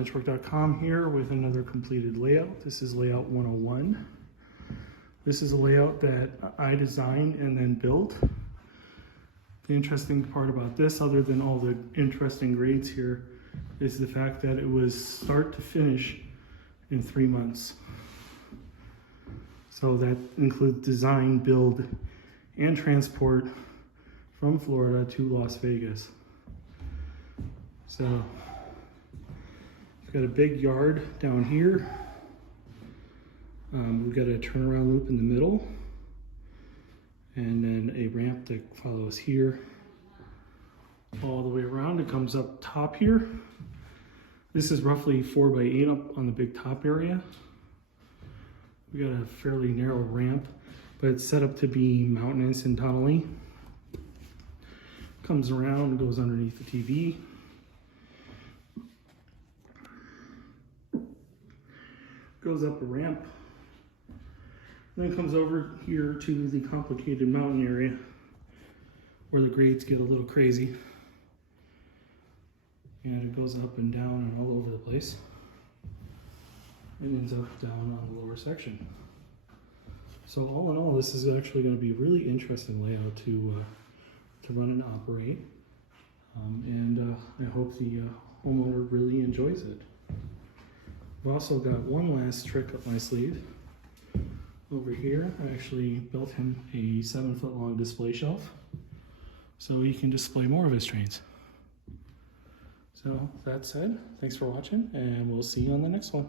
benchwork.com here with another completed layout. This is layout 101. This is a layout that I designed and then built. The interesting part about this, other than all the interesting grades here, is the fact that it was start to finish in 3 months. So that includes design, build, and transport from Florida to Las Vegas. So we've got a big yard down here. We've got a turnaround loop in the middle, and then a ramp that follows here all the way around. It comes up top here. This is roughly 4 by 8 up on the big top area. We got a fairly narrow ramp, but it's set up to be mountainous and tunnely. Comes around, goes underneath the TV. Goes up a ramp. Then comes over here to the complicated mountain area where the grades get a little crazy. And it goes up and down and all over the place. It ends up down on the lower section. So all in all, this is actually going to be a really interesting layout to run and operate. I hope the homeowner really enjoys it. I've also got one last trick up my sleeve. Over here, I actually built him a 7-foot long display shelf so he can display more of his trains. So that said, thanks for watching, and we'll see you on the next one.